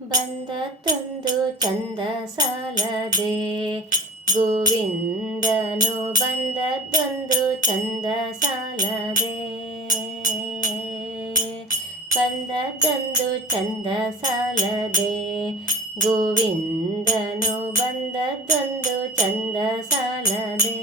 ಬಂದದ್ದೊಂದು ಚಂದ ಸಾಲದೆ ಗೋವಿಂದನು ಬಂದದ್ದೊಂದು ಚಂದ ಸಾಲದೆ ಬಂದದ್ದೊಂದು ಚಂದ ಸಾಲದೆ ಗೋವಿಂದನು ಬಂದದ್ದೊಂದು ಚಂದ ಸಾಲದೆ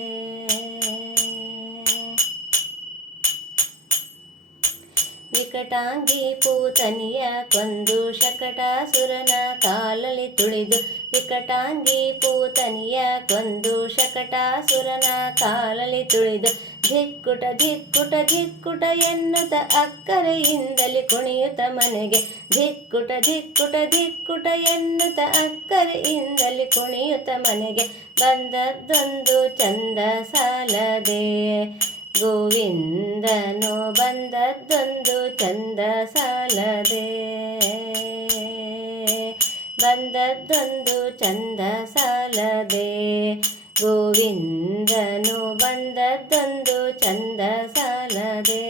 ವಿಕಟಾಂಗಿ ಪೂತನಿಯ ಕೊಂದು ಶಕಟಾಸುರನ ಕಾಲಲ್ಲಿ ತುಳಿದು ವಿಕಟಾಂಗಿ ಪೂತನಿಯ ಕೊಂದು ಶಕಟಾಸುರನ ಕಾಲಲ್ಲಿ ತುಳಿದು ಧಿಕ್ಕುಟ ಧಿಕ್ಕುಟ ಧಿಕ್ಕುಟ ಎನ್ನುತ್ತ ಅಕ್ಕರೆಯಿಂದಲಿ ಕುಣಿಯುತ್ತ ಮನೆಗೆ ಧಿಕ್ಕುಟ ಧಿಕ್ಕುಟ ಧಿಕ್ಕುಟ ಎನ್ನುತ್ತ ಅಕ್ಕರೆಯಿಂದಲಿ ಕುಣಿಯುತ್ತ ಮನೆಗೆ ಬಂದದ್ದೊಂದು ಚಂದ ಸಾಲದೆ ಗೋವಿಂದನು ಬಂದದ್ದೊಂದು ಚಂದ ಸಾಲದೆ ಬಂದದ್ದೊಂದು ಚಂದ ಸಾಲದೆ ಗೋವಿಂದನು ಬಂದದ್ದೊಂದು ಚಂದ ಸಾಲದೆ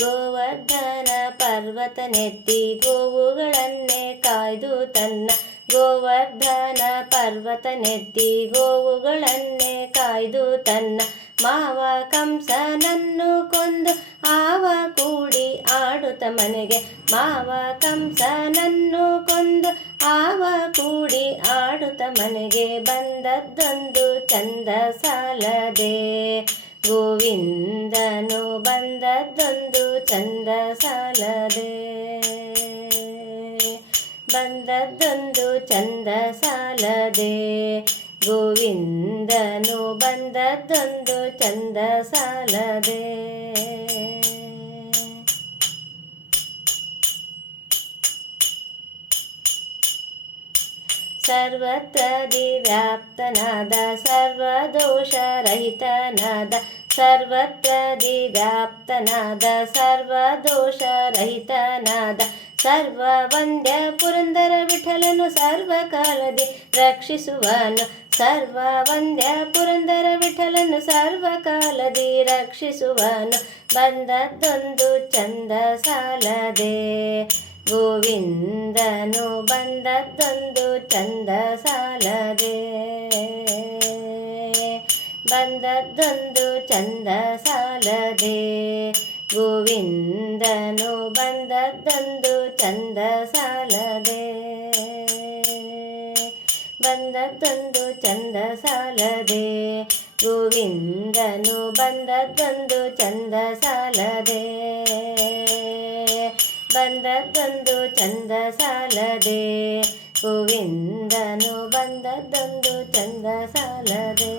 ಗೋವರ್ಧನ ಪರ್ವತ ನೆತ್ತಿ ಗೋವುಗಳನ್ನೇ ಕಾಯ್ದು ತನ್ನ ಗೋವರ್ಧನ ಪರ್ವತ ನೆತ್ತಿ ಗೋವುಗಳನ್ನೇ ಕಾಯ್ದು ತನ್ನ ಮಾವ ಕಂಸನನ್ನು ಕೊಂದು ಆವ ಕೂಡಿ ಆಡುತ್ತ ಮನೆಗೆ ಮಾವ ಕಂಸನನ್ನು ಕೊಂದು ಆವ ಕೂಡಿ ಆಡುತ್ತ ಮನೆಗೆ ಬಂದದ್ದೊಂದು ಚಂದ ಸಾಲದೆ ಗೋವಿಂದನು ಬಂದದ್ದೊಂದು ಚಂದ ಸಾಲದೆ ಬಂದದ್ದೊಂದು ಚಂದ ಸಾಲದೆ ಗೋವಿಂದನು ಬಂದದ್ದೊಂದು ಚಂದ ಸಾಲದೆ ಸರ್ವತ್ರ ವ್ಯಾಪ್ತನಾದ ಸರ್ವದೋಷರಹಿತನಾದ ಸರ್ವತ್ರ ವ್ಯಾಪ್ತನಾದ ಸರ್ವದೋಷರಹಿತನಾದ ಸರ್ವ ವಂದ್ಯ ಪುರಂದರ ವಿಠಲನು ಸರ್ವಕಾಲದಿ ರಕ್ಷಿಸುವನು ಸರ್ವ ವಂದ್ಯ ಪುರಂದರ ವಿಠಲನು ಸರ್ವಕಾಲದಿ ರಕ್ಷಿಸುವನು ಬಂದದ್ದೊಂದು ಚಂದ ಸಾಲದೆ ಗೋವಿಂದನು ಬಂದದ್ದೊಂದು ಚಂದ ಸಾಲದೆ ಬಂದದ್ದೊಂದು ಚಂದ ಸಾಲದೆ ಗೋವಿಂದನು ಬಂದದ್ದೊಂದು ಚಂದ ಸಾಲದೆ ಬಂದದ್ದೊಂದು ಚಂದ ಸಾಲದೆ ಗೋವಿಂದನು ಬಂದದ್ದೊಂದು ಚಂದ ಸಾಲದೆ ಬಂದದ್ದೊಂದು ಚಂದ ಸಾಲದೆ ಗೋವಿಂದನು ಬಂದದ್ದೊಂದು ಚಂದ ಸಾಲದೆ